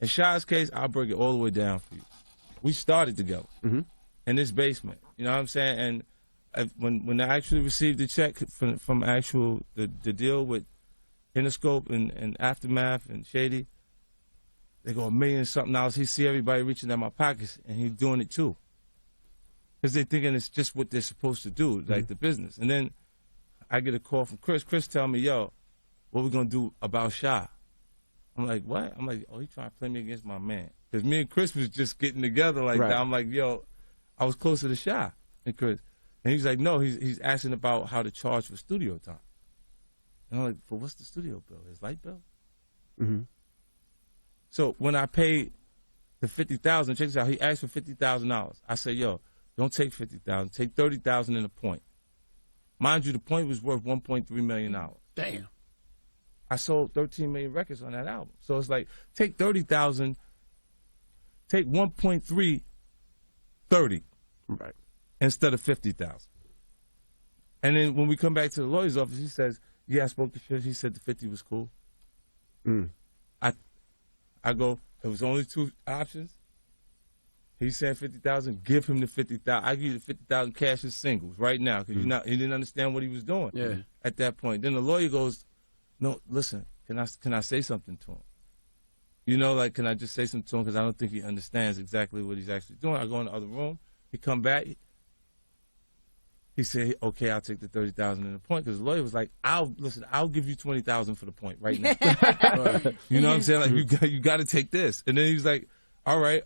In Sha's case, I'll break it all the way down for you. We started together in this basement. You know what I'm saying? And when I actually received the check from the deal with Interscope and Aftermath and Shady, they go $1 million something. He see everybody reaching at my pockets, and he's doing it too. Because they're thinking it's just what they're supposed to do, like the business. And then I get a call from Chris. Chris tell me, yo, what we gonna do about Sha? I'm like, what? I'm like, oh, he trying to play me against my man. Because me and Chris was just getting together like that. I'm like, yo, I was closer to Sha and Chris. And he's like, no, he's asking about how to charge for studio time. And I'm like, for what's the studio bill? His light bill? So when I paid the $50,000, check this out, he asked for $50,000. I said, yo, don't take $50,000, take $30,000 in a point. Mind you, the point was worth $1.3 million. Damn. I sold 13 million records on that album. So it's like, take 30,000, take 1.3, 30. Right. Instead of 50,000. And then when we come back to the lawyer's office, he says, yeah, I spoke to 50. He said the 50 was cool. I go, it was only 2 options. He said 50,000, give him the 50,000. I give you the 50,000 cash as singles right now because he didn't understand what he was doing at that point. Then the lawyer goes, no, listen, can I say something to him? You know, like, can I just say something to him because I don't think he understands exactly what he's actually doing. I go in the other room. He come back. He said, okay, I'll take the 30,000 in the point because the lawyer was like, I'll give you 20,000 for the point right now. You know what I'm saying? Like, you got to take this. And then he was like, all right.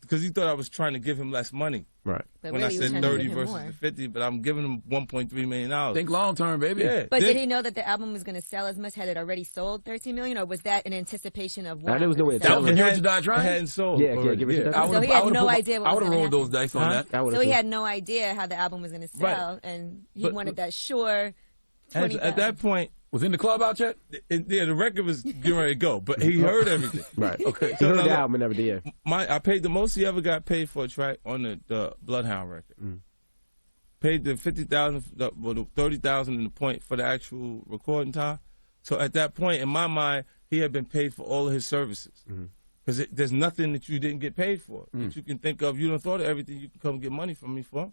Because he thought I was trying to give him less money. Right. But when really I said 30 versus more. the 50, but I'm giving him $1.3 million. Think long term, baby. Yeah. But did he know that the album was going to sell as much? Had it already sold 13 million, or was that in anticipation of what? There was no way to That tell was him. Get Rich or Die Trying? It hadn't sold. Yeah, already. Get Rich or Die Trying. So he had no idea what I was would have gonna rolled those happen. dice on that. So he had no idea how the album was going to sell, Right. and he But- wanted that sure At 20,000. that point, Was in the club out yet? yeah, the record was getting ready to go, but he heard everything. Right. Okay. He heard the album and everything. I paid the most he ever got paid for a track on the Bloodhound record. Paid the 50,000, the 30,000 in the point for the actual recording time. So at that point, in my mind, he had been paid for all of his services. Because there's nothing that you didn't get paid for that you can think of. You don't thought of everything you can come get money from me for.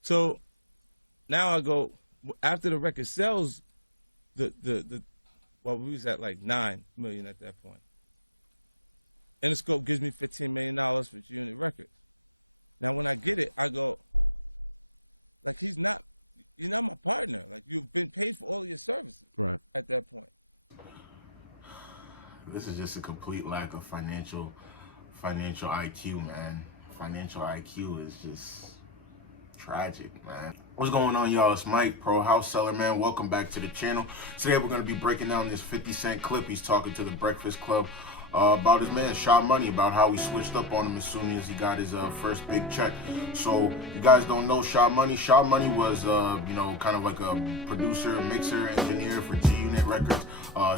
So now I go, after the record sells, well, we was at like 9 million at that point. Interscope gives me $15 million for Unit Records. Now when I get it, I go, like, you're not my partner. Like, you've been paid for all of your services. Right. At that point. This is just a complete lack of financial IQ, man. Financial IQ is just tragic, man. What's going on, y'all? It's Mike, Pro House Seller, man. Welcome back to the channel. Today we're going to be breaking down this 50 Cent clip. He's talking to the Breakfast Club about his man Sha Money, about how he switched up on him as soon as he got his first big check. So you guys don't know Sha Money. Sha Money was kind of like a producer, mixer, engineer for G-Unit Records.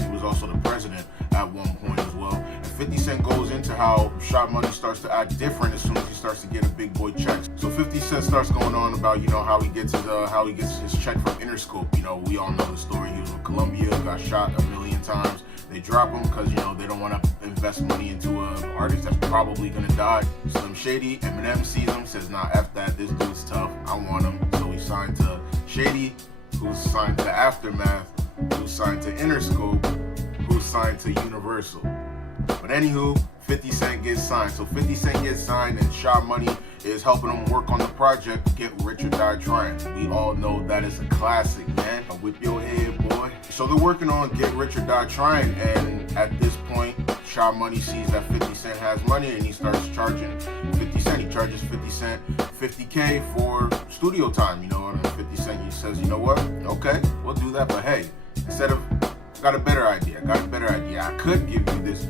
He was also the president at one point as well. And 50 Cent goes into how Sha Money starts to act different as soon as he starts to get a big boy check. So 50 Cent starts going on about how he gets his check from Interscope. You know, we all know the story. He was with Columbia, got shot 1 million times. They drop him because they don't want to invest money into an artist that's probably gonna die. Slim Shady, Eminem sees him, says, nah, F that, this dude's tough, I want him. So he signed to Shady, who's signed to Aftermath, who's signed to Interscope, who's signed to Universal. But anywho, 50 Cent gets signed. So 50 Cent gets signed and Sha Money is helping him work on the project Get Rich or Die Trying. We all know that is a classic, man. Whip your head, boy. So they're working on Get Rich or Die Trying, and at this point, Sha Money sees that 50 Cent has money and he starts charging 50 Cent. He charges 50 Cent $50K for studio time, and 50 Cent, he says, you know what? Okay, we'll do that, but hey, I got a better idea. I could give you this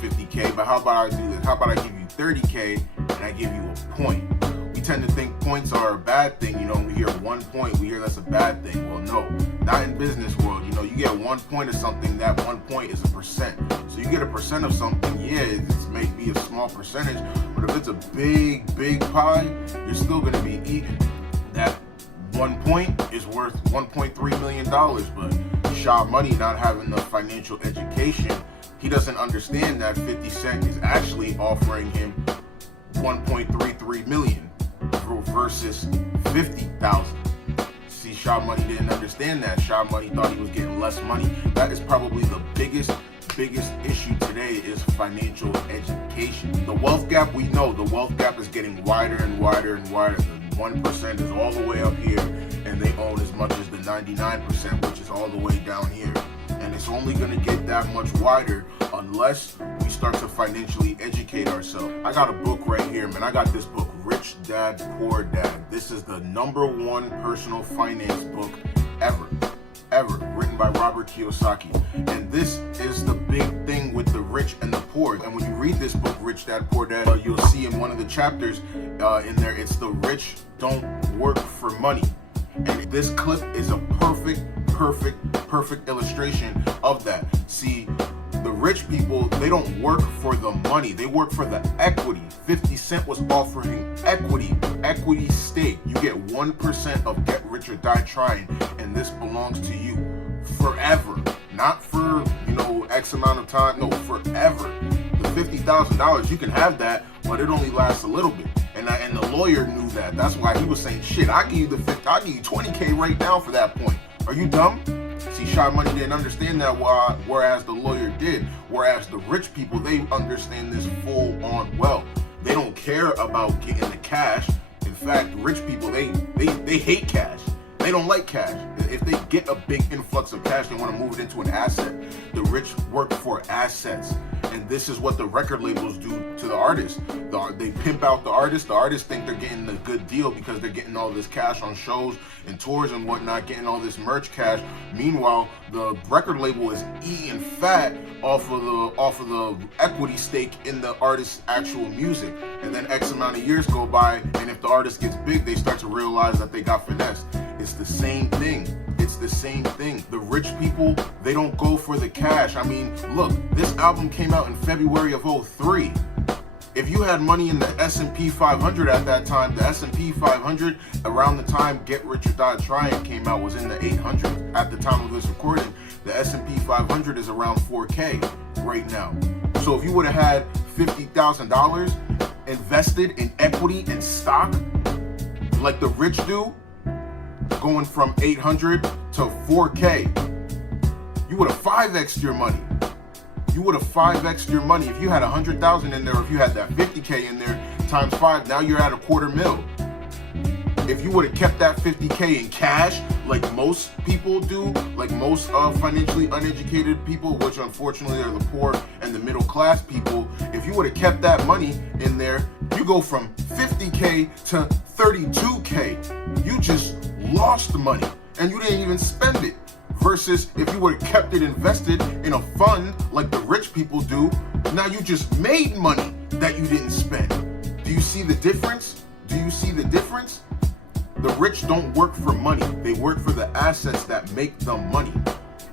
50K, but how about I do this? How about I give you 30K and I give you a point? We tend to think points are a bad thing. We hear 1 point, we hear that's a bad thing. Well, no, not in business world. You get 1 point of something, that 1 point is a percent. So you get a percent of something, yeah, it may be a small percentage, but if it's a big, big pie, you're still gonna be eating. That 1 point is worth $1.3 million, but Sha Money not having the financial education he doesn't understand that 50 Cent is actually offering him 1.33 million versus 50,000. See, Sha Money didn't understand that. Sha Money thought he was getting less money. That is probably the biggest issue today is financial education. The wealth gap, we know the wealth gap is getting wider and wider and wider. The 1% is all the way up here, and they own as much as the 99%, which is all the way down here. And it's only going to get that much wider unless we start to financially educate ourselves. I got a book right here, man. I got this book, Rich Dad, Poor Dad. This is the #1 personal finance book ever, written by Robert Kiyosaki. And this is the big thing with the rich and the poor. And when you read this book, Rich Dad, Poor Dad, you'll see in one of the chapters in there, it's the rich don't work for money. And this clip is a perfect illustration of that. See, the rich people, they don't work for the money, they work for the equity. 50 Cent was offering equity stake. You get 1% of Get Rich or Die Trying, and this belongs to you forever. Not for, X amount of time, no, forever. The $50,000, you can have that, but it only lasts a little bit. And the lawyer knew that. That's why he was saying, shit, I'll give you I'll give you 20K right now for that point. Are you dumb? See, Sha Money didn't understand that, whereas the lawyer did. Whereas the rich people, they understand this full on well. They don't care about getting the cash. In fact, rich people, they hate cash. They don't like cash. If they get a big influx of cash, they want to move it into an asset. The rich work for assets. And this is what the record labels do to the artists. They pimp out the artists. The artists think they're getting a good deal because they're getting all this cash on shows and tours and whatnot, getting all this merch cash. Meanwhile, the record label is eating fat off of the equity stake in the artist's actual music. And then X amount of years go by, and if the artist gets big, they start to realize that they got finessed. It's the same thing. It's the same thing. The rich people, they don't go for the cash. I mean, look, this album came out in February of 2003. If you had money in the S&P 500 at that time, the S&P 500 around the time Get Rich or Die Trying came out was in the 800s. At the time of this recording, the S&P 500 is around 4K right now. So if you would have had $50,000 invested in equity and stock like the rich do, going from 800 to 4K, you would have 5x'd your money. You would have 5x'd your money. If you had 100,000 in there, or if you had that 50K in there times 5, now you're at $250,000. If you would have kept that 50K in cash, like most people do, like most financially uneducated people, which unfortunately are the poor and the middle class people, if you would have kept that money in there, you go from 50K to 32K. You just lost money and you didn't even spend it. Versus if you would have kept it invested in a fund like the rich people do, now you just made money that you didn't spend. Do you see the difference? Do you see the difference? The rich don't work for money. They work for the assets that make them money.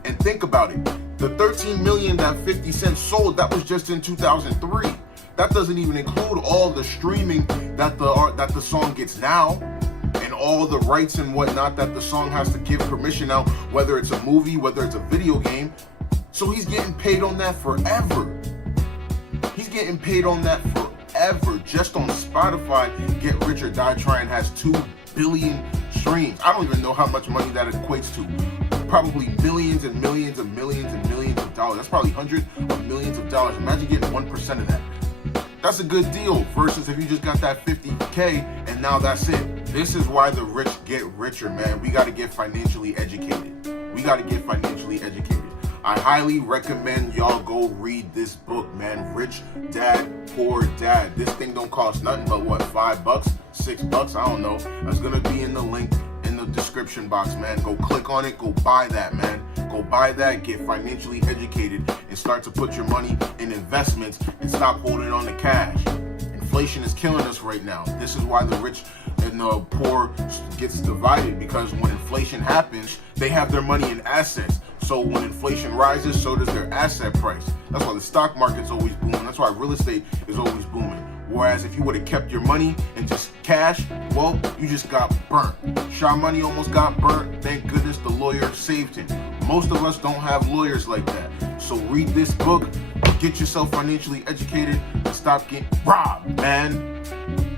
And think about it. The 13 million that 50 Cent sold, that was just in 2003. That doesn't even include all the streaming that the song gets now, and all the rights and whatnot that the song has to give permission out, whether it's a movie, whether it's a video game. So he's getting paid on that forever. He's getting paid on that forever. Just on Spotify, Get Rich or Die Trying has 2 billion streams. I don't even know how much money that equates to. Probably millions and millions and millions and millions of dollars. That's probably hundreds of millions of dollars. Imagine getting 1% of that. That's a good deal versus if you just got that 50K and now that's it. This is why the rich get richer, man. We got to get financially educated. We got to get financially educated. I highly recommend y'all go read this book, man. Rich Dad, Poor Dad. This thing don't cost nothing but what, $5, $6? I don't know. That's going to be in the link in the description box, man. Go click on it. Go buy that, man. Go buy that. Get financially educated and start to put your money in investments and stop holding on to cash. Inflation is killing us right now. This is why the rich and the poor gets divided, because when inflation happens, they have their money in assets. So when inflation rises, so does their asset price. That's why the stock market's always booming. That's why real estate is always booming. Whereas if you would have kept your money in just cash, well, you just got burnt. Sha Money almost got burnt. Thank goodness the lawyer saved him. Most of us don't have lawyers like that. So read this book Get yourself financially educated and stop getting robbed, man.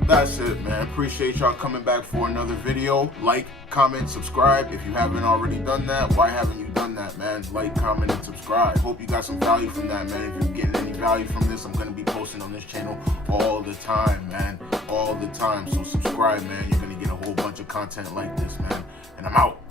That's it, man. Appreciate y'all coming back for another video. Like, comment, subscribe. If you haven't already done that, why haven't you done that, man? Like, comment, and subscribe. Hope you got some value from that, man. If you're getting any value from this, I'm going to be posting on this channel all the time, man. All the time. So subscribe, man. You're going to get a whole bunch of content like this, man. And I'm out.